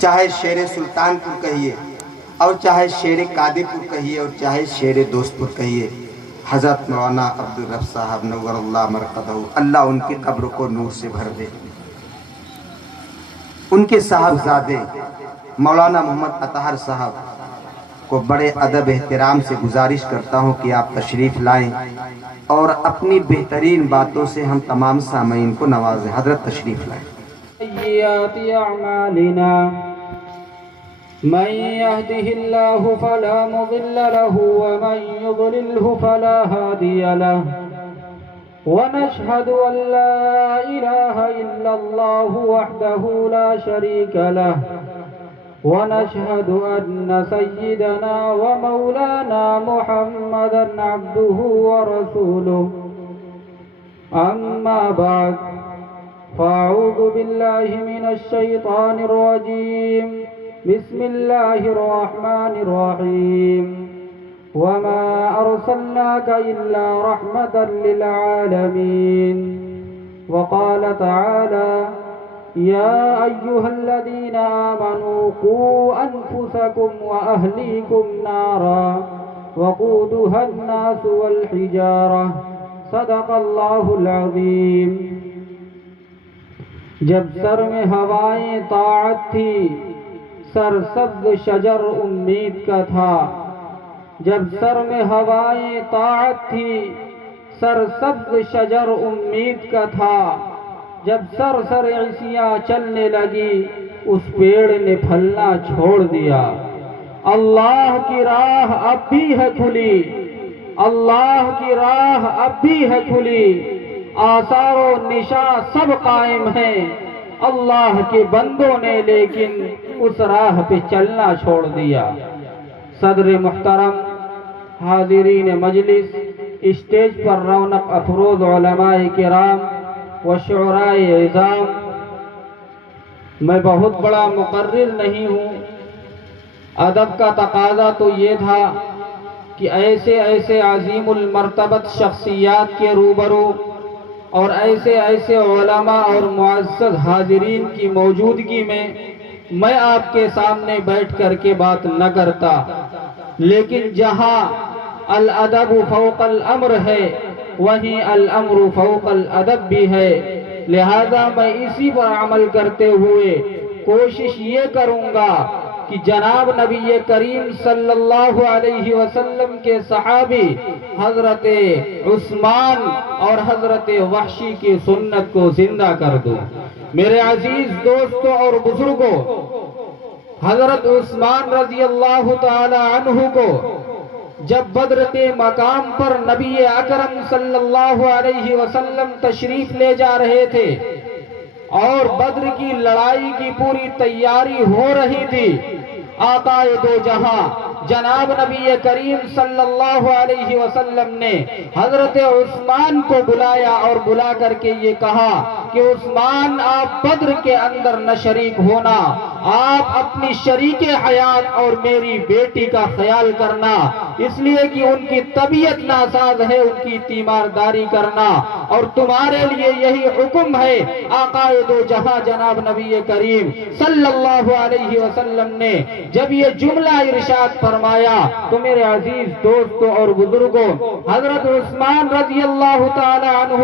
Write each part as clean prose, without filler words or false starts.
چاہے شیر سلطان پور کہیے اور چاہے شیر قادی پور کہیے اور چاہے شیر دوست پور کہیے، حضرت مولانا عبدالرب صاحب نور اللہ مرقدہ، اللہ ان کی قبر کو نور سے بھر دے۔ ان کے صاحبزادے مولانا محمد اطہر صاحب کو بڑے ادب احترام سے گزارش کرتا ہوں کہ آپ تشریف لائیں اور اپنی بہترین باتوں سے ہم تمام سامعین کو نوازیں۔ حضرت تشریف لائیں۔ سیئات اعمالنا من يهده الله فلا مضل له ومن يضلله فلا هادي له، ونشهد أن لا إله إلا الله وحده لا شريك له، ونشهد أن سيدنا ومولانا محمدا عبده ورسوله. أما بعد، فأعوذ بالله من الشيطان الرجيم. بسم الله الرحمن الرحيم. وما أرسلناك إلا رحمة للعالمين. وقال تعالى: يا أيها الذين آمنوا قوا أنفسكم وأهليكم نارا وقودها الناس والحجارة. صدق الله العظيم. جب سر میں ہوائیں طاعت تھی، سرسبز شجر امید کا تھا. جب سر میں ہوائیں طاعت تھی، سرسبز شجر امید کا تھا. جب سر عیسیاں چلنے لگی، اس پیڑ نے پھلنا چھوڑ دیا. اللہ کی راہ اب بھی ہے کھلی، اللہ کی راہ اب بھی ہے کھلی. آثار و نشاں سب قائم ہیں، اللہ کے بندوں نے لیکن اس راہ پہ چلنا چھوڑ دیا. صدر محترم، حاضرین مجلس، اسٹیج پر رونق افروز علماء کرام و شعراء اعظام، میں بہت بڑا مقرر نہیں ہوں. ادب کا تقاضا تو یہ تھا کہ ایسے عظیم المرتبت شخصیات کے روبرو اور ایسے علماء اور معزز حاضرین کی موجودگی میں آپ کے سامنے بیٹھ کر کے بات نہ کرتا. لیکن جہاں الادب فوق الامر ہے، وہیں الامر فوق الادب بھی ہے. لہذا میں اسی پر عمل کرتے ہوئے کوشش یہ کروں گا کہ جناب نبی کریم صلی اللہ علیہ وسلم کے صحابی حضرت عثمان اور حضرت وحشی کی سنت کو زندہ کر دوں. میرے عزیز دوستوں اور بزرگوں، حضرت عثمان رضی اللہ تعالی عنہ کو جب بدر کے مقام پر نبی اکرم صلی اللہ علیہ وسلم تشریف لے جا رہے تھے اور بدر کی لڑائی کی پوری تیاری ہو رہی تھی، آقا دو جہاں جناب نبی کریم صلی اللہ علیہ وسلم نے حضرت عثمان کو بلایا اور بلا کر کے یہ کہا کہ عثمان، آپ بدر کے اندر نہ شریک ہونا، آپ اپنی شریک حیات اور میری بیٹی کا خیال کرنا، اس لیے کہ ان کی طبیعت ناساز ہے، ان کی تیمارداری کرنا، اور تمہارے لیے یہی حکم ہے. آقا دو جہاں جناب نبی کریم صلی اللہ علیہ وسلم نے جب یہ جملہ ارشاد فرمایا تو میرے عزیز دوستوں اور بزرگوں، حضرت عثمان رضی اللہ تعالی عنہ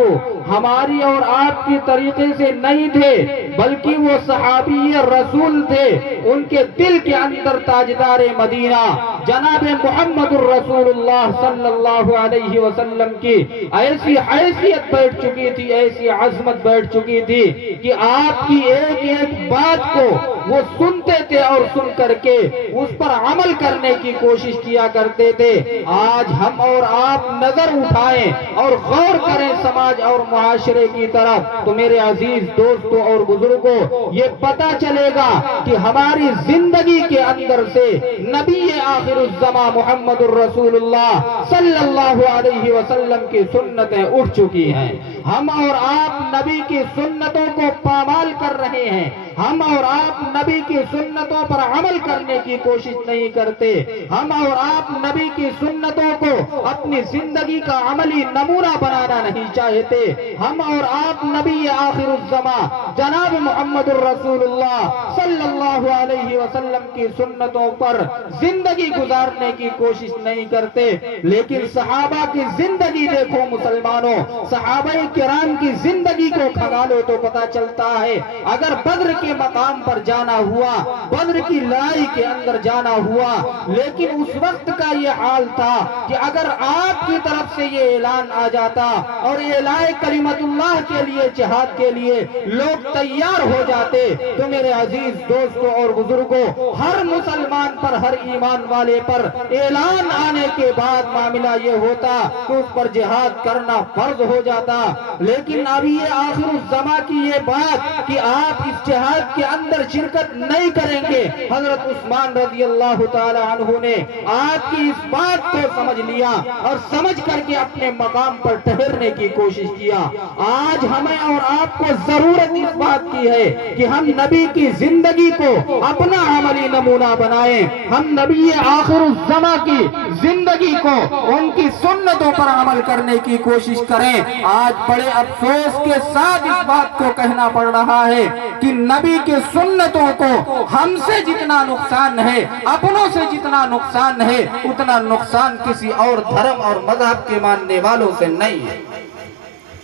ہماری اور آپ کی طریقے سے نہیں تھے، بلکہ وہ صحابی رسول تھے. ان کے دل کے اندر تاجدار مدینہ جناب محمد الرسول اللہ صلی اللہ علیہ وسلم کی ایسی حیثیت بیٹھ چکی تھی، ایسی عظمت بیٹھ چکی تھی کہ آپ کی ایک ایک بات کو وہ سنتے تھے اور سن کر کے اس پر عمل کرنے کی کوشش کیا کرتے تھے. آج ہم اور آپ نظر اٹھائیں اور غور کریں سماج اور معاشرے کی طرف تو میرے عزیز دوستوں اور بزرگوں یہ پتہ چلے گا کہ ہماری زندگی کے اندر سے نبی آخر الزمان محمد الرسول اللہ صلی اللہ علیہ وسلم کی سنتیں اٹھ چکی ہیں. ہم اور آپ نبی کی سنتوں کو پامال کر رہے ہیں، ہم اور آپ نبی کی سنتوں پر عمل کرنے کی کوشش نہیں کرتے، ہم اور آپ نبی کی سنتوں کو اپنی زندگی کا عملی نمونہ بنانا نہیں چاہتے، ہم اور آپ نبی آخر الزماں جناب محمد الرسول اللہ صلی اللہ علیہ وسلم کی سنتوں پر زندگی گزارنے کی کوشش نہیں کرتے۔ لیکن صحابہ کی زندگی دیکھو مسلمانوں، صحابہ کرام کی زندگی کو کھنگالو تو پتہ چلتا ہے، اگر بدر کے مقام پر جانا ہوا، بدر کی لڑائی کے اندر جانا ہوا، لیکن اس وقت کا یہ حال تھا کہ اگر آپ کی طرف سے یہ اعلان آ جاتا اور اعلان کلمت اللہ کے لیے، جہاد کے لیے لوگ تیار ہو جاتے، تو میرے عزیز دوستوں اور بزرگوں، ہر مسلمان پر، ہر ایمان والے پر اعلان آنے کے بعد معاملہ یہ ہوتا کہ اس پر جہاد کرنا فرض ہو جاتا۔ لیکن ابھی یہ آخر الزماں کی یہ بات کہ آپ اس جہاد کے اندر شرکت نہیں کریں گے، حضرت عثمان رضی اللہ تعالی عنہ نے آپ کی اس بات کو سمجھ لیا اور سمجھ کر کے اپنے مقام پر ٹھہرنے کی کوشش کیا۔ آج ہمیں اور آپ کو ضرورت اس بات کی ہے کہ ہم نبی کی زندگی کو اپنا عملی نمونہ بنائیں، ہم نبی آخر الزماں کی زندگی کو ان کی سنتوں پر عمل کرنے کی کوشش کریں۔ آج بڑے افسوس کے ساتھ اس بات کو کہنا پڑ رہا ہے کہ نبی کی سنتوں کو ہم سے جتنا نقصان ہے، اپنوں سے جتنا نقصان ہے، اتنا نقصان کسی اور دھرم اور مذہب کے ماننے والوں سے نہیں ہے۔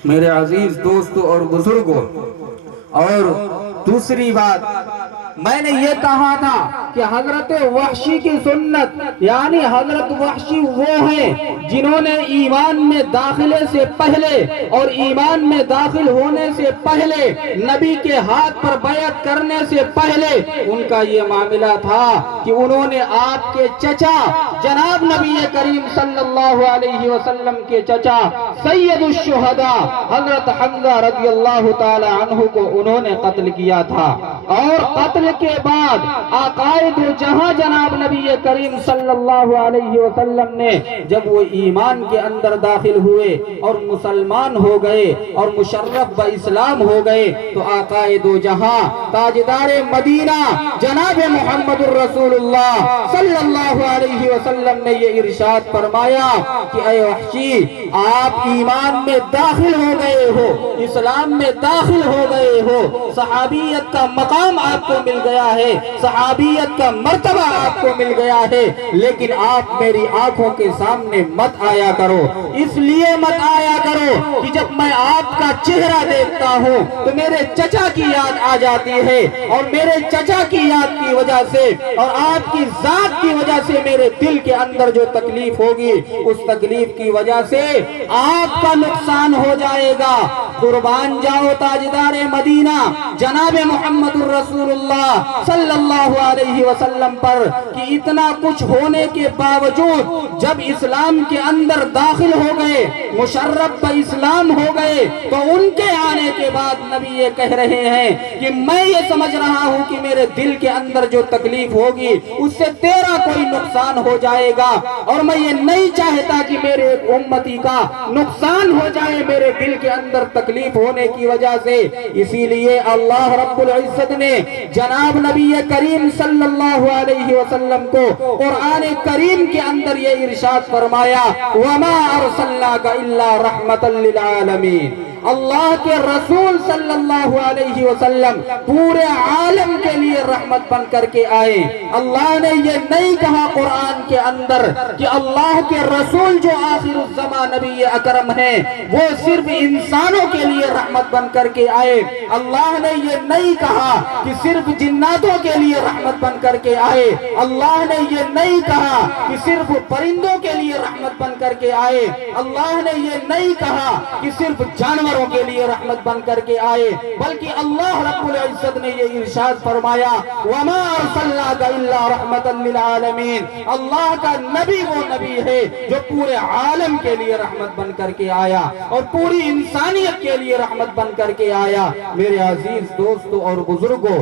میرے عزیز دوستوں اور بزرگوں، اور دوسری بات میں نے یہ کہا تھا کہ حضرت وحشی کی سنت، یعنی حضرت وحشی وہ ہیں جنہوں نے ایمان میں داخلے سے پہلے اور ایمان میں داخل ہونے سے پہلے، نبی کے ہاتھ پر بیعت کرنے سے پہلے ان کا یہ معاملہ تھا کہ انہوں نے آپ کے چچا جناب نبی کریم صلی اللہ علیہ وسلم کے چچا سید الشہداء حضرت حمزہ رضی اللہ تعالی عنہ کو انہوں نے قتل کیا تھا، اور قتل کے بعد آقائے دو جہاں جناب نبی کریم صلی اللہ علیہ وسلم نے جب وہ ایمان کے اندر داخل ہوئے اور مسلمان ہو گئے اور مشرف با اسلام ہو گئے، تو آقائے دو جہاں تاجدار مدینہ جناب محمد الرسول اللہ صلی اللہ علیہ وسلم نے یہ ارشاد فرمایا کہ اے وحشی، آپ ایمان میں داخل ہو گئے ہو، اسلام میں داخل ہو گئے ہو، صحابیت کا مقام آپ کو مل گیا ہے، صحابیت کا مرتبہ آپ کو مل گیا ہے، لیکن آپ میری آنکھوں کے سامنے مت آیا کرو، اس لیے مت آیا کرو کہ جب میں آپ کا چہرہ دیکھتا ہوں تو میرے چچا کی یاد آ جاتی ہے، اور میرے چچا کی یاد کی وجہ سے اور آپ کی ذات کی وجہ سے میرے دل کے اندر جو تکلیف ہوگی، اس تکلیف کی وجہ سے آپ کا نقصان ہو جائے گا۔ قربان جاؤ تاجدار مدینہ جناب محمد الرسول اللہ صلی اللہ علیہ وسلم پر کہ اتنا کچھ ہونے کے باوجود جب اسلام کے اندر داخل ہو گئے، مشرف با اسلام ہو گئے، تو ان کے آنے کے بعد نبی یہ کہہ رہے ہیں کہ میں یہ سمجھ رہا ہوں کہ میرے دل کے اندر جو تکلیف ہوگی اس سے تیرا کوئی نقصان ہو جائے گا، اور میں یہ نہیں چاہتا کہ میرے امتی کا نقصان ہو جائے میرے دل کے اندر تکلیف ہونے کی وجہ سے۔ اسی لیے اللہ رب العزت نے جناب نبی کریم صلی اللہ علیہ وسلم کو قرآن کریم کے اندر یہ ارشاد فرمایا وَمَا أَرْسَلْنَاكَ إِلَّا رَحْمَةً لِلْعَالَمِينَ، اللہ کے رسول صلی اللہ علیہ وسلم پورے عالم کے لیے رحمت بن کر کے آئے۔ اللہ نے یہ نہیں کہا قرآن کے اندر کہ اللہ کے رسول جو آخر الزمان نبی اکرم ہیں وہ صرف انسانوں کے لیے رحمت بن کر کے آئے۔ اللہ نے یہ نہیں کہا کہ صرف جناتوں کے لیے رحمت بن کر کے آئے۔ اللہ نے یہ نہیں کہا کہ صرف پرندوں کے لیے رحمت بن کر کے آئے۔ اللہ نے یہ نہیں کہا کہ صرف جانوروں کے لیے رحمت بن کر کے آئے، بلکہ اللہ رب العزت نے یہ ارشاد فرمایا وَمَا أَرْسَلْنَاكَ إِلَّا رَحْمَةً لِلْعَالَمِينَ، اللہ کا نبی وہ نبی ہے جو پورے عالم کے لیے رحمت بن کر کے آیا اور پوری انسانیت کے لیے رحمت بن کر کے آیا۔ میرے عزیز دوستوں اور بزرگوں،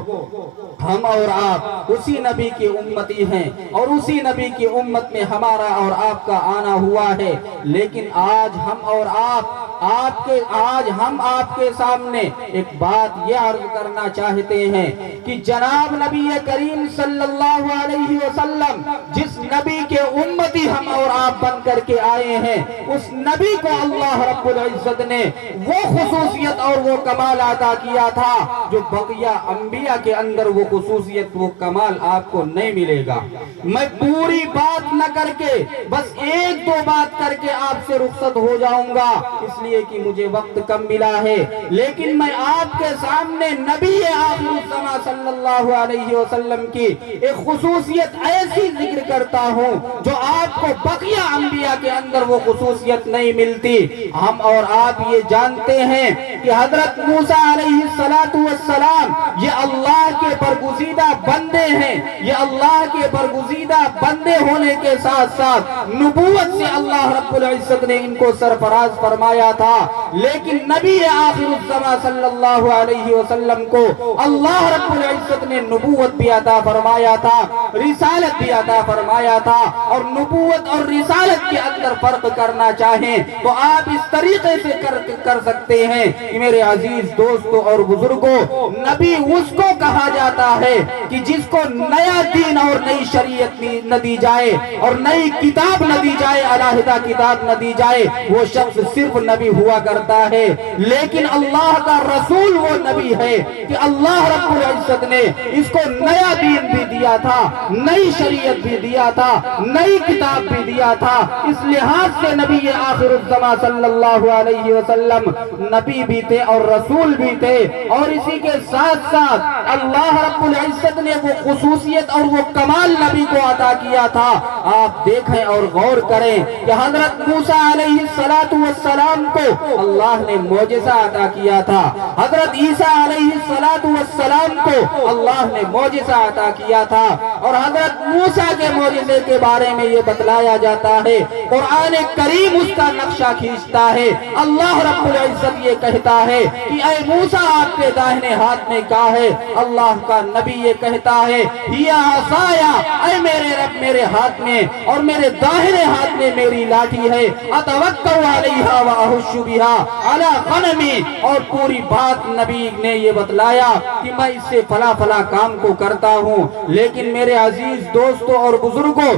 ہم اور آپ اسی نبی کی امتی ہیں اور اسی نبی کی امت میں ہمارا اور آپ کا آنا ہوا ہے، لیکن آج ہم اور آپ آج ہم آپ کے سامنے ایک بات یہ عرض کرنا چاہتے ہیں کہ جناب نبی کریم صلی اللہ علیہ وسلم جس نبی کے امتی ہم اور آپ بن کر کے آئے ہیں، اس نبی کو اللہ رب العزت نے وہ خصوصیت اور وہ کمال عطا کیا تھا جو بقیہ انبیاء کے اندر وہ خصوصیت وہ کمال آپ کو نہیں ملے گا۔ میں پوری بات نہ کر کے بس ایک دو بات کر کے آپ سے رخصت ہو جاؤں گا، اس لیے کہ مجھے وقت کم ملا ہے، لیکن میں آپ کے سامنے نبی آخر الزماں صلی اللہ علیہ وسلم کی ایک خصوصیت ایسی ذکر کرتا ہوں جو آپ کو بقیہ انبیاء کے اندر وہ خصوصیت نہیں ملتی۔ ہم اور آپ یہ جانتے ہیں کہ حضرت موسیٰ علیہ السلام یہ اللہ کے برگزیدہ بندے ہیں، یہ اللہ کے برگزیدہ بندے ہونے کے ساتھ ساتھ نبوت سے اللہ رب العزت نے ان کو سرفراز فرمایا تھا، لیکن نبی آخر الزماں صلی اللہ علیہ وسلم کو اللہ رب العزت نے نبوت بھی عطا فرمایا تھا، رسالت بھی عطا فرمایا تھا، اور نبوت اور رسالت کے اندر فرق کرنا چاہیں تو آپ اس طریقے سے کر سکتے ہیں کہ میرے عزیز دوستوں اور بزرگوں، نبی اس کو کہا جاتا ہے کہ جس کو نیا دین اور نئی شریعت نہ دی جائے اور نئی کتاب نہ دی جائے، علیحدہ کتاب نہ دی جائے، وہ شخص صرف نبی ہوا کرتا ہے۔ لیکن اللہ کا رسول وہ نبی ہے کہ اللہ رب العزت نے اس کو نیا دین بھی دیا تھا، نئی شریعت بھی دیا تھا، نئی کتاب بھی دیا تھا۔ اس لحاظ سے نبی آخر الزماں صلی اللہ علیہ وسلم نبی بھی تھے اور رسول بھی تھے، اور اسی کے ساتھ ساتھ اللہ رب العزت نے وہ خصوصیت اور وہ کمال نبی کو عطا کیا تھا۔ آپ دیکھیں اور غور کریں کہ حضرت موسیٰ علیہ السلام کو اللہ نے معجزہ عطا کیا تھا، حضرت عیسیٰ علیہ السلام کو اللہ نے معجزہ عطا کیا تھا، اور حضرت موسیٰ کے معجزے کے بارے میں یہ بتلایا جاتا ہے، قرآن کریم اس کا نقشہ کھینچتا ہے۔ اللہ رب العزت یہ کہتا ہے کہ اے موسیٰ آپ کے داہنے ہاتھ میں کیا ہے؟ اللہ کا نبی یہ کہتا ہے یا عصایا، اے میرے رب میرے ہاتھ میں اور میرے داہنے ہاتھ میں میری لاٹھی ہے، اتوکل علیہا واہش بہا علی غنمی، اور پوری بات نبی نے یہ بتلایا کہ میں اس سے فلاں فلاں کام کو کرتا ہوں۔ لیکن میرے عزیز دوستوں اور بزرگوں،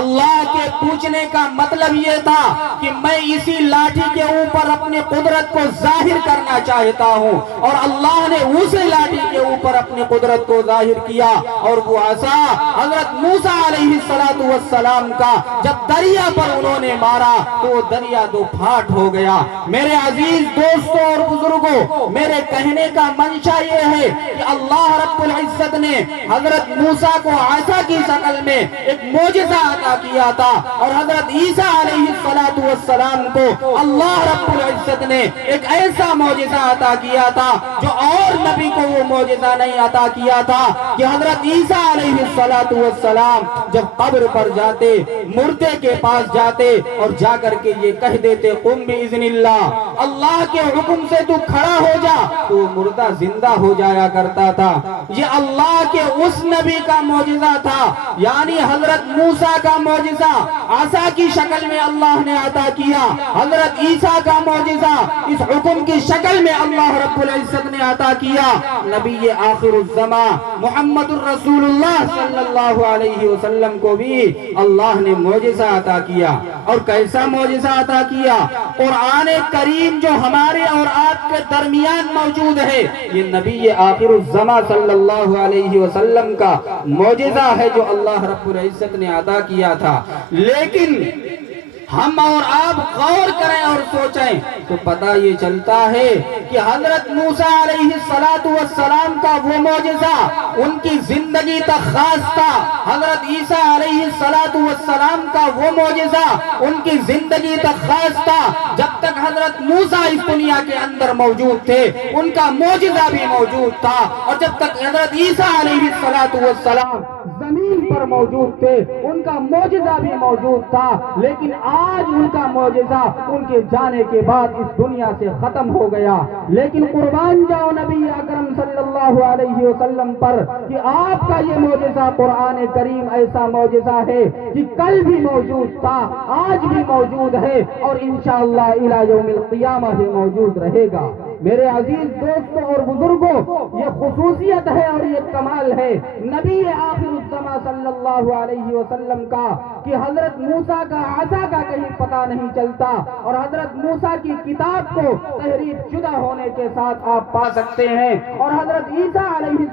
اللہ کے پوچھنے کا مطلب یہ تھا کہ میں اسی لاٹھی کے اوپر اپنی قدرت کو ظاہر کرنا چاہتا ہوں، اور اللہ نے اسی لاٹھی کے اوپر اپنی قدرت کو ظاہر کیا، اور وہ عصا حضرت موسیٰ علیہ السلام کا جب دریا پر انہوں نے مارا تو وہ دریا دو پھاٹ ہو گیا۔ میرے عزیز دوستوں اور بزرگوں، میرے کہنے کا منشا یہ ہے کہ اللہ رب العزت نے حضرت موسیٰ کو عصا کی شکل میں ایک معجزہ عطا کیا تھا، اور حضرت عیسیٰ علیہ السلام کو اللہ رب العزت نے ایک ایسا معجزہ عطا کیا تھا جو اور نبی کو وہ معجزہ نہیں عطا کیا تھا، کہ حضرت عیسیٰ علیہ السلام جب قبر پر جاتے، مردے کے پاس جاتے اور جا کر کے یہ کہہ دیتے قم باذن اللہ، اللہ کے حکم سے تو کھڑا ہو جا، تو مردہ زندہ ہو جایا کرتا تھا۔ یہ اللہ کے اس نبی کا معجزہ تھا، یعنی حضرت موسیٰ کا معجزہ عصا کی شکل میں اللہ نے عطا کیا، حضرت عیسیٰ کا معجزہ اس حکم کی شکل میں اللہ رب العزت نے عطا کیا۔ نبی آخر الزماں محمد الرسول اللہ صلی اللہ علیہ وسلم کو بھی اللہ نے معجزہ عطا کیا، اور کیسا معجزہ عطا کیا؟ قرآن کریم جو ہمارے اور آپ کے درمیان موجود ہے، یہ نبی آخر الزماں صلی اللہ علیہ وسلم کا معجزہ ہے جو اللہ رب العزت نے عطا کیا تھا۔ لیکن ہم اور آپ غور کریں اور سوچیں تو پتہ یہ چلتا ہے کہ حضرت موسیٰ علیہ السلام کا وہ معجزہ ان کی زندگی تک خاص تھا، حضرت عیسیٰ علیہ السلام کا وہ معجزہ ان کی زندگی تک خاص تھا۔ جب تک حضرت موسیٰ اس دنیا کے اندر موجود تھے ان کا معجزہ بھی موجود تھا، اور جب تک حضرت عیسیٰ علیہ السلام زمین پر موجود تھے، ان کا معجزہ بھی موجود تھا، لیکن آج ان کا معجزہ ان کے جانے کے بعد اس دنیا سے ختم ہو گیا۔ لیکن قربان جاؤ نبی اکرم صلی اللہ علیہ وسلم پر کہ آپ کا یہ معجزہ قرآن کریم ایسا معجزہ ہے کہ کل بھی موجود تھا، آج بھی موجود ہے اور انشاءاللہ الی یوم القیامہ بھی موجود رہے گا۔ میرے عزیز دوستوں اور بزرگوں، یہ خصوصیت ہے اور یہ کمال ہے نبی آخر الزماں صلی اللہ علیہ وسلم کا کہ حضرت موسیٰ کا عصا کا کہیں پتہ نہیں چلتا، اور حضرت موسیٰ کی کتاب کو تحریف شدہ ہونے کے ساتھ آپ پا سکتے ہیں، اور حضرت عیسیٰ علیہ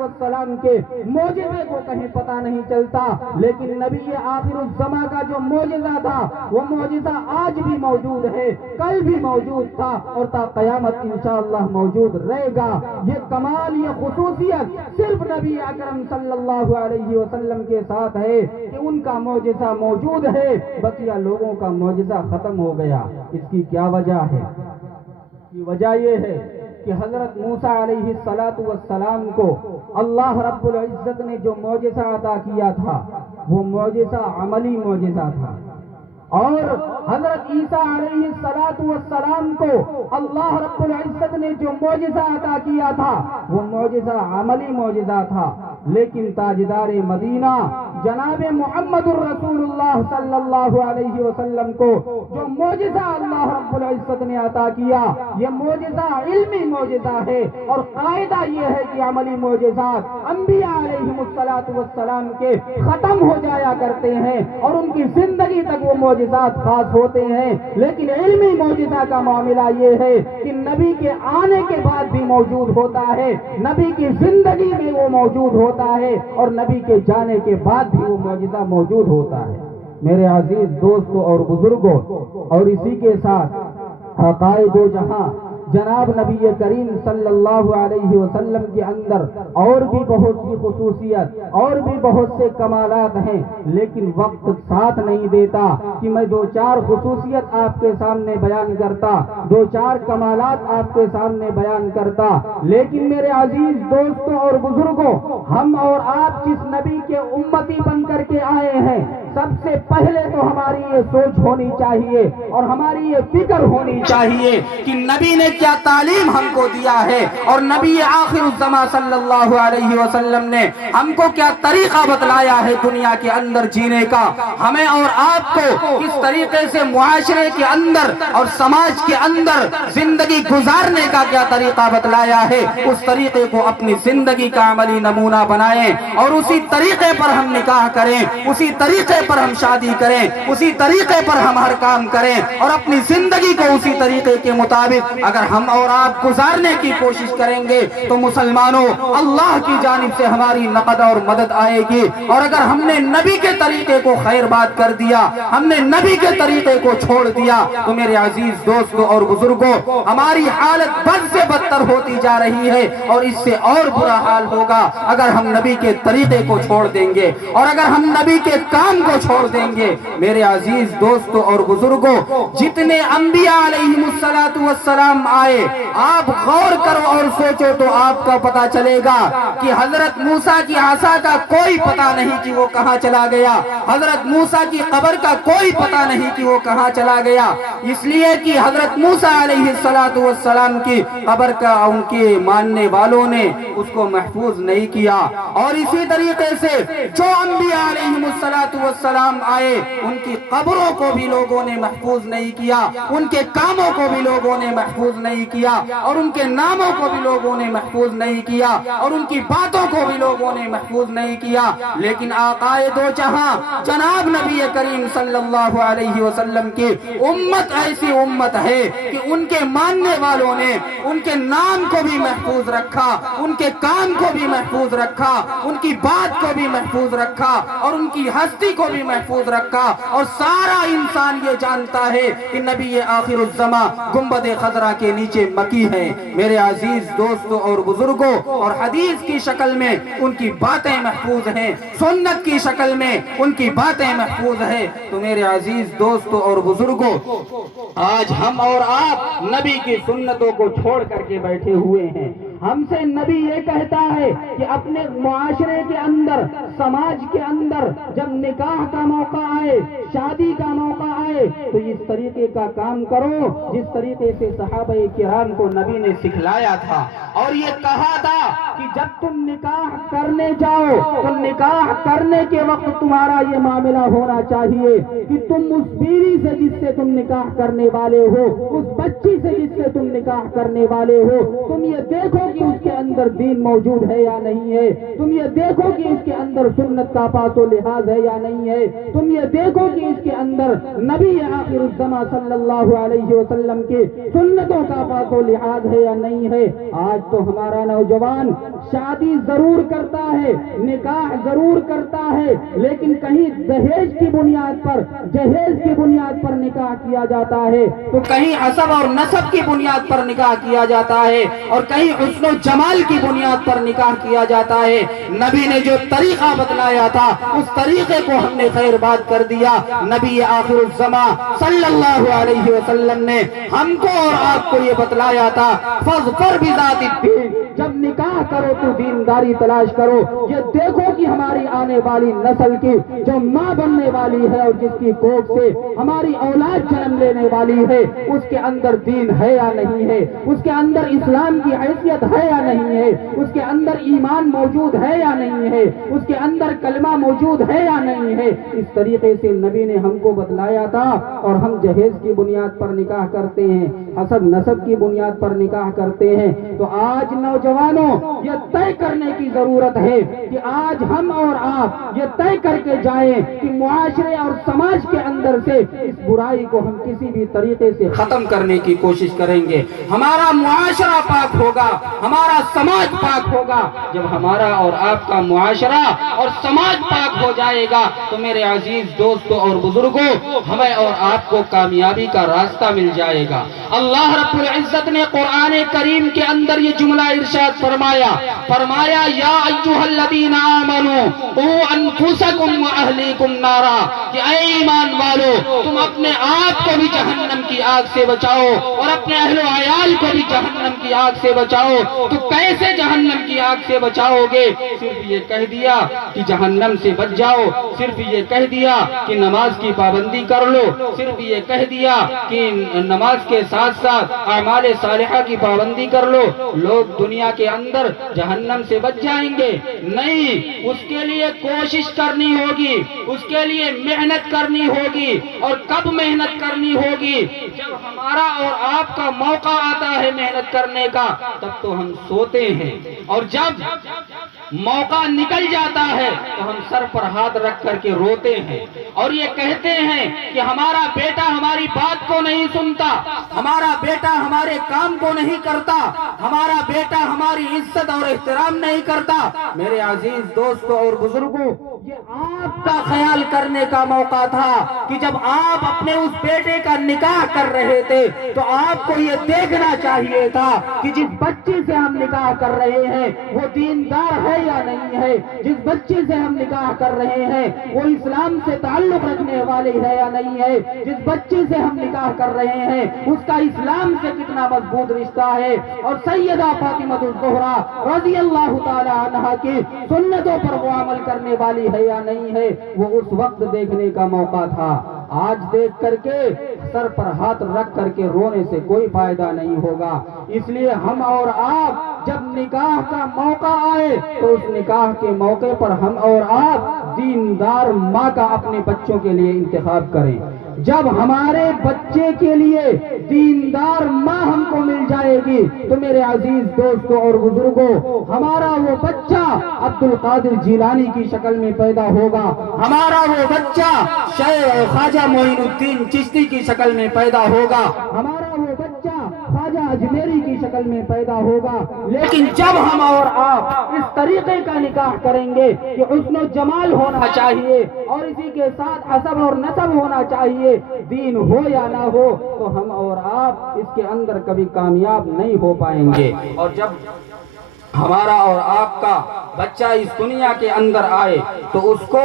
السلام کے معجزے کو کہیں پتہ نہیں چلتا، لیکن نبی آخر الزماں کا جو معجزہ تھا وہ معجزہ آج بھی موجود ہے، کل بھی موجود تھا اور تا قیامت انشاءاللہ موجود رہے گا۔ یہ کمال، یہ خصوصیت صرف نبی اکرم صلی اللہ علیہ وسلم کے ساتھ ہے کہ ان کا معجزہ موجود ہے، بقیہ لوگوں کا معجزہ ختم ہو گیا۔ اس کی کیا وجہ ہے؟ کی وجہ یہ ہے کہ حضرت موسیٰ علیہ السلام کو اللہ رب العزت نے جو معجزہ عطا کیا تھا وہ معجزہ عملی معجزہ تھا، اور حضرت عیسیٰ علیہ السلام کو اللہ رب العزت نے جو معجزہ عطا کیا تھا وہ معجزہ عملی معجزہ تھا۔ لیکن تاجدار مدینہ جناب محمد الرسول اللہ صلی اللہ علیہ وسلم کو جو معجزہ اللہ رب العزت نے عطا کیا یہ معجزہ علمی معجزہ ہے، اور قاعدہ یہ ہے کہ عملی معجزات انبیاء علیہ السلام کے ختم ہو جایا کرتے ہیں اور ان کی زندگی تک وہ معجزات خاص ہوتے ہیں، لیکن علمی معجزہ کا معاملہ یہ ہے کہ نبی کے آنے کے بعد بھی موجود ہوتا ہے، نبی کی زندگی میں وہ موجود ہوتا ہے اور نبی کے جانے کے بعد بھی وہ معجزہ موجود ہوتا ہے۔ میرے عزیز دوستوں اور بزرگوں، اور اسی کے ساتھ عقائد و جہاں جناب نبی کریم صلی اللہ علیہ وسلم کے اندر اور بھی بہت سی خصوصیت اور بھی بہت سے کمالات ہیں، لیکن وقت ساتھ نہیں دیتا کہ میں دو چار خصوصیت آپ کے سامنے بیان کرتا، دو چار کمالات آپ کے سامنے بیان کرتا۔ لیکن میرے عزیز دوستوں اور بزرگوں، ہم اور آپ جس نبی کے امتی بن کر کے آئے ہیں، سب سے پہلے تو ہماری یہ سوچ ہونی چاہیے اور ہماری یہ فکر ہونی چاہیے کہ نبی نے کیا تعلیم ہم کو دیا ہے، اور نبی آخر الزماں صلی اللہ علیہ وسلم نے ہم کو کیا طریقہ بتلایا ہے دنیا کے اندر جینے کا، ہمیں اور آپ کو کس طریقے سے معاشرے کے اندر اور سماج کے اندر زندگی گزارنے کا کیا طریقہ بتلایا ہے، اس طریقے کو اپنی زندگی کا عملی نمونہ بنائیں اور اسی طریقے پر ہم نکاح کریں، اسی طریقے پر ہم شادی کریں، اسی طریقے پر ہم ہر کام کریں، اور اپنی زندگی کو اسی طریقے کے مطابق اگر ہم اور آپ گزارنے کی کوشش کریں گے تو مسلمانوں اللہ کی جانب سے ہماری نقد اور مدد آئے گی۔ اور اگر ہم نے نبی کے طریقے کو خیر بات کر دیا، ہم نے نبی کے طریقے کو چھوڑ دیا، تو میرے عزیز دوستوں اور بزرگوں ہماری حالت بد سے بدتر ہوتی جا رہی ہے، اور اس سے اور برا حال ہوگا اگر ہم نبی کے طریقے کو چھوڑ دیں گے اور اگر ہم نبی کے کام کو چھوڑ دیں گے۔ میرے عزیز دوستوں اور بزرگوں، جتنے انبیاء علیہ السلام آئے، آپ غور کرو اور سوچو تو آپ کو پتا چلے گا کہ حضرت موسیٰ کی عصا کا کوئی پتہ نہیں کہ وہ کہاں چلا گیا، حضرت موسیٰ کی قبر کا کوئی پتہ نہیں کہ وہ کہاں چلا گیا، اس لیے کہ حضرت موسیٰ علیہ السلام کی قبر کا ان کے ماننے والوں نے اس کو محفوظ نہیں کیا۔ اور اسی طریقے سے جو انبیاء علیہ السلام آئے ان کی قبروں کو بھی لوگوں نے محفوظ نہیں کیا، ان کے کاموں کو بھی لوگوں نے محفوظ نہیں کیا، اور ان کے ناموں کو بھی لوگوں نے محفوظ نہیں کیا، اور ان کی باتوں کو بھی لوگوں نے محفوظ نہیں کیا۔ لیکن آقائے دو جہاں جناب نبی کریم صلی اللہ علیہ وسلم کی امت ایسی امت ہے کہ ان کے ماننے والوں نے ان کے نام کو بھی محفوظ رکھا، ان کے کام کو بھی محفوظ رکھا، ان کی بات کو بھی محفوظ رکھا، اور ان کی ہستی کو بھی محفوظ رکھا، اور سارا انسان یہ جانتا ہے کہ نبی آخر الزماں گنبد خضرا کے نیچے مکی ہے۔ میرے عزیز دوستوں اور بزرگوں، اور حدیث کی شکل میں ان کی باتیں محفوظ ہیں، سنت کی شکل میں ان کی باتیں محفوظ ہیں۔ تو میرے عزیز دوستوں اور بزرگوں، آج ہم اور آپ نبی کی سنتوں کو چھوڑ کر کے بیٹھے ہوئے ہیں۔ ہم سے نبی یہ کہتا ہے کہ اپنے معاشرے کے اندر سماج کے اندر جب نکاح کا موقع آئے، شادی کا موقع آئے، تو اس طریقے کا کام کرو جس طریقے سے صحابہ کرام کو نبی نے سکھلایا تھا، اور یہ کہا تھا کہ جب تم نکاح کرنے جاؤ تو نکاح کرنے کے وقت تمہارا یہ معاملہ ہونا چاہیے کہ تم اس بیوی سے جس سے تم نکاح کرنے والے ہو، اس بچی سے جس سے تم نکاح کرنے والے ہو، تم یہ دیکھو کہ اس کے اندر دین موجود ہے یا نہیں ہے، تم یہ دیکھو کہ اس کے اندر سنت کا پاس و لحاظ ہے یا نہیں ہے، تم یہ دیکھو کہ اس کے اندر نبی آخر الزماں صلی اللہ علیہ وسلم کے سنتوں کا پاس و لحاظ ہے یا نہیں ہے۔ آج تو ہمارا نوجوان شادی ضرور کرتا ہے، نکاح ضرور کرتا ہے، لیکن کہیں دہیج کی بنیاد پر، جہیز کی بنیاد پر نکاح کیا جاتا ہے، تو کہیں حسب اور نسب کی بنیاد پر نکاح کیا جاتا ہے، اور کہیں حسن و جمال کی بنیاد پر نکاح کیا جاتا ہے۔ نبی نے جو طریقہ بتلایا تھا اس طریقے کو ہم نے خیر بات کر دیا۔ نبی آخر الزماں صلی اللہ علیہ وسلم نے ہم کو اور آپ کو یہ بتلایا تھا، فاظفر بذات الدین، جب نکاح کرو تو دینداری تلاش کرو، یہ دیکھو کہ ہماری آنے والی نسل کی جو ماں بننے والی ہے اور جس کی کوکھ سے ہماری اولاد جنم لینے والی ہے، اس کے اندر دین ہے یا نہیں ہے، اس کے اندر اسلام کی حیثیت ہے یا نہیں ہے، اس کے اندر ایمان موجود ہے یا نہیں ہے، اس کے اندر کلمہ موجود ہے یا نہیں ہے۔ اس طریقے سے نبی نے ہم کو بتلایا تھا، اور ہم جہیز کی بنیاد پر نکاح کرتے ہیں، حسب نسب کی بنیاد پر نکاح کرتے ہیں۔ تو آج نوجوانوں یہ طے کرنے کی ضرورت ہے کہ آج ہم اور آپ یہ طے کر کے جائیں کہ معاشرے اور سماج کے اندر سے اس برائی کو ہم کسی بھی طریقے سے ختم کرنے کی کوشش کریں گے۔ ہمارا معاشرہ پاک ہوگا، ہمارا سماج پاک ہوگا۔ جب ہمارا اور آپ کا معاشرہ اور سماج پاک ہو جائے گا تو میرے عزیز دوستوں اور بزرگوں، ہمیں اور آپ کو کامیابی کا راستہ مل جائے گا۔ اللہ رب العزت نے قرآن کریم کے اندر یہ جملہ ارشاد فرمایا یا ایھا الذین آمنوا قوا انفسکم واہلیکم نارا، کہ اے ایمان والو تم اپنے آپ کو بھی جہنم کی آگ سے بچاؤ اور اپنے اہل و عیال کو بھی جہنم کی آگ سے بچاؤ۔ تو کیسے جہنم کی آگ سے بچاؤ گے؟ صرف یہ کہہ دیا کہ جہنم سے بچ جاؤ، صرف یہ کہہ دیا کہ نماز کی پابندی کر لو، صرف یہ کہہ دیا کہ نماز کے ساتھ ساتھ اعمال صالحہ کی پابندی کر لو، لوگ دنیا کے اندر جہنم سے بچ جائیں گے؟ نہیں، اس کے لیے کوشش کرنی ہوگی، اس کے لیے محنت کرنی ہوگی۔ اور کب محنت کرنی ہوگی؟ جب ہمارا اور آپ کا موقع آتا ہے محنت کرنے کا، تب تو ہم سوتے ہیں، اور جب موقع نکل جاتا ہے تو ہم سر پر ہاتھ رکھ کر کے روتے ہیں اور یہ کہتے ہیں کہ ہمارا بیٹا ہماری بات کو نہیں سنتا، ہمارا بیٹا ہمارے کام کو نہیں کرتا، ہمارا بیٹا ہماری عزت اور احترام نہیں کرتا۔ میرے عزیز دوستوں اور بزرگوں، یہ آپ کا خیال کرنے کا موقع تھا کہ جب آپ اپنے اس بیٹے کا نکاح کر رہے تھے تو آپ کو یہ دیکھنا چاہیے تھا کہ جس بچی سے ہم نکاح کر رہے ہیں وہ دیندار ہے یا نہیں ہے، جس بچے سے ہم نکاح کر رہے ہیں وہ اسلام سے تعلق رکھنے والی ہے یا نہیں ہے، جس بچے سے ہم نکاح کر رہے ہیں اس کا اسلام سے کتنا مضبوط رشتہ ہے، اور سیدہ فاطمہ الزہرا رضی اللہ تعالی عنہا کی سنتوں پر وہ عمل کرنے والی ہے یا نہیں ہے، وہ اس وقت دیکھنے کا موقع تھا۔ آج دیکھ کر کے سر پر ہاتھ رکھ کر کے رونے سے کوئی فائدہ نہیں ہوگا۔ اس لیے ہم اور آپ جب نکاح کا موقع آئے تو اس نکاح کے موقع پر ہم اور آپ دیندار ماں کا اپنے بچوں کے لیے انتخاب کریں۔ جب ہمارے بچے کے لیے دیندار ماں ہم کو مل جائے گی تو میرے عزیز دوستوں اور بزرگوں، ہمارا وہ بچہ عبد القادر جیلانی کی شکل میں پیدا ہوگا، ہمارا وہ بچہ شیخ خواجہ معین الدین چشتی کی شکل میں پیدا ہوگا، ہمارا وہ بچہ خواجہ اجمیری کی شکل میں پیدا ہوگا۔ لیکن جب ہم اور آپ اس طریقے کا نکاح کریں گے کہ حسن و جمال ہونا چاہیے اور اسی کے ساتھ حسب اور نسب ہونا چاہیے، دین ہو یا نہ ہو، تو ہم اور آپ اس کے اندر کبھی کامیاب نہیں ہو پائیں گے۔ اور جب ہمارا اور آپ کا بچہ اس دنیا کے اندر آئے تو اس کو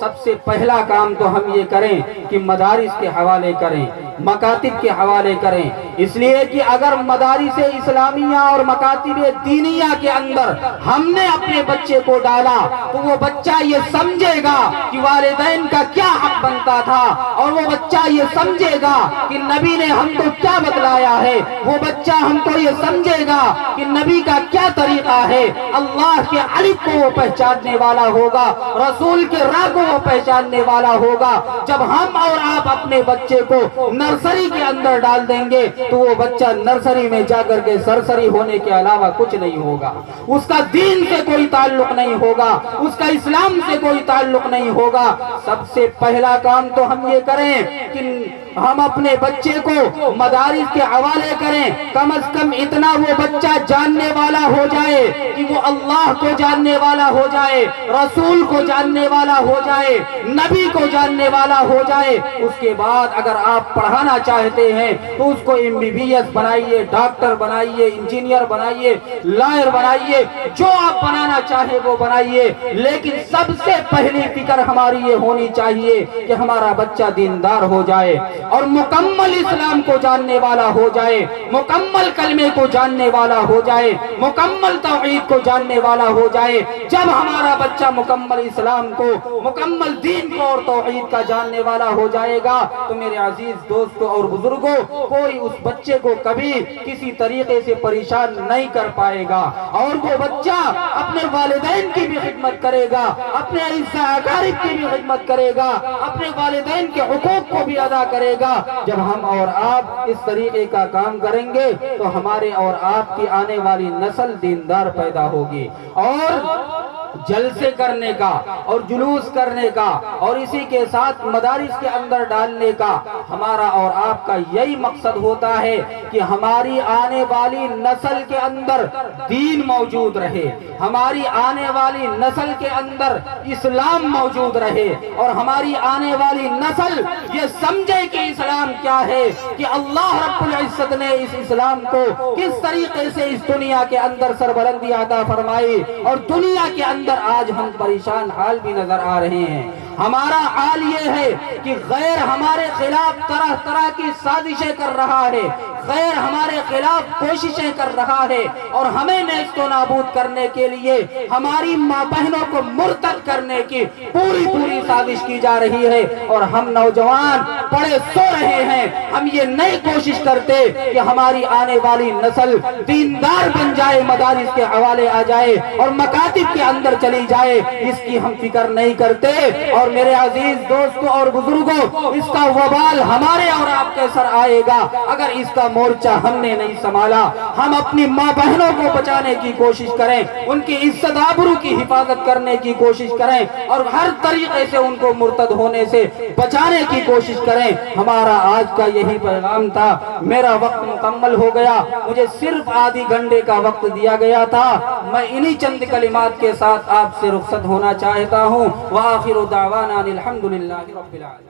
سب سے پہلا کام تو ہم یہ کریں کہ مدارس کے حوالے کریں، مکاتب کے حوالے کریں، اس لیے کہ اگر مدارس اسلامیہ اور مکاتب دینیہ کے اندر ہم نے اپنے بچے کو ڈالا تو وہ بچہ یہ سمجھے گا کہ والدین کا کیا حق بنتا تھا، اور وہ بچہ یہ سمجھے گا کہ نبی نے ہم کو کیا بتلایا ہے، وہ بچہ ہم کو یہ سمجھے گا کہ نبی کا کیا طریقہ ہے، اللہ کے الف کو وہ پہچاننے والا ہوگا، رسول کے راہ کو وہ پہچاننے والا ہوگا۔ جب ہم اور آپ اپنے بچے کو نرسری کے اندر ڈال دیں گے تو وہ بچہ نرسری میں جا کر کے سرسری ہونے کے علاوہ کچھ نہیں ہوگا، اس کا دین سے کوئی تعلق نہیں ہوگا، اس کا اسلام سے کوئی تعلق نہیں ہوگا۔ سب سے پہلا کام تو ہم یہ کریں کہ ہم اپنے بچے کو مدارس کے حوالے کریں، کم از کم اتنا وہ بچہ جاننے والا ہو جائے کہ وہ اللہ کو جاننے والا ہو جائے، رسول کو جاننے والا ہو جائے، نبی کو جاننے والا ہو جائے۔ اس کے بعد اگر آپ پڑھانا چاہتے ہیں تو اس کو MBBS بنائیے، ڈاکٹر بنائیے، انجینئر بنائیے، لائر بنائیے، جو آپ بنانا چاہے وہ بنائیے، لیکن سب سے پہلی فکر ہماری یہ ہونی چاہیے کہ ہمارا بچہ دیندار ہو جائے اور مکمل اسلام کو جاننے والا ہو جائے، مکمل کلمے کو جاننے والا ہو جائے، مکمل توحید کو جاننے والا ہو جائے۔ جب ہمارا بچہ مکمل اسلام کو، مکمل دین کو اور توحید کا جاننے والا ہو جائے گا تو میرے عزیز دوستوں اور بزرگوں، کوئی اس بچے کو کبھی کسی طریقے سے پریشان نہیں کر پائے گا، اور وہ بچہ اپنے والدین کی بھی خدمت کرے گا، اپنے اقارب کی بھی خدمت کرے گا، اپنے والدین کے حقوق کو بھی ادا کرے گا۔ جب ہم اور آپ اس طریقے کا کام کریں گے تو ہمارے اور آپ کی آنے والی نسل دیندار پیدا ہوگی، اور جلسے کرنے کا اور جلوس کرنے کا اور اسی کے ساتھ مدارس کے اندر ڈالنے کا ہمارا اور آپ کا یہی مقصد ہوتا ہے کہ ہماری آنے والی نسل کے اندر دین موجود رہے، ہماری آنے والی نسل کے اندر اسلام موجود رہے، اور ہماری آنے والی نسل یہ سمجھے کہ اسلام کیا ہے، کہ اللہ رب العزت نے اس اسلام کو کس طریقے سے اس دنیا کے اندر سربلندی عطا فرمائی، اور دنیا کے اندر آج ہم پریشان حال بھی نظر آ رہے ہیں۔ ہمارا حال یہ ہے کہ غیر ہمارے خلاف طرح طرح کی سازشیں کر رہا ہے، غیر ہمارے خلاف کوششیں کر رہا ہے، اور ہمیں نیست و نابود کرنے کے لیے ہماری ماں بہنوں کو مرتد کرنے کی پوری سازش کی جا رہی ہے، اور ہم نوجوان پڑے سو رہے ہیں۔ ہم یہ نہیں کوشش کرتے کہ ہماری آنے والی نسل دیندار بن جائے، مدارس کے حوالے آ جائے اور مکاتب کے اندر چلی جائے، اس کی ہم فکر نہیں کرتے۔ اور میرے عزیز دوستوں اور بزرگوں، اس کا وبال ہمارے اور آپ کے سر آئے گا اگر اس کا مورچہ ہم نے نہیں سنبھالا۔ ہم اپنی ماں بہنوں کو بچانے کی کوشش کریں، ان کی عزت آبرو کی حفاظت کرنے کی کوشش کریں، اور ہر طریقے سے ان کو مرتد ہونے سے بچانے کی کوشش کریں۔ ہمارا آج کا یہی پیغام تھا۔ میرا وقت مکمل ہو گیا، مجھے صرف آدھی گھنٹے کا وقت دیا گیا تھا۔ میں انہی چند کلمات کے ساتھ آپ سے رخصت ہونا چاہتا ہوں۔ وآخر دعوانا الحمدللہ رب العالمین۔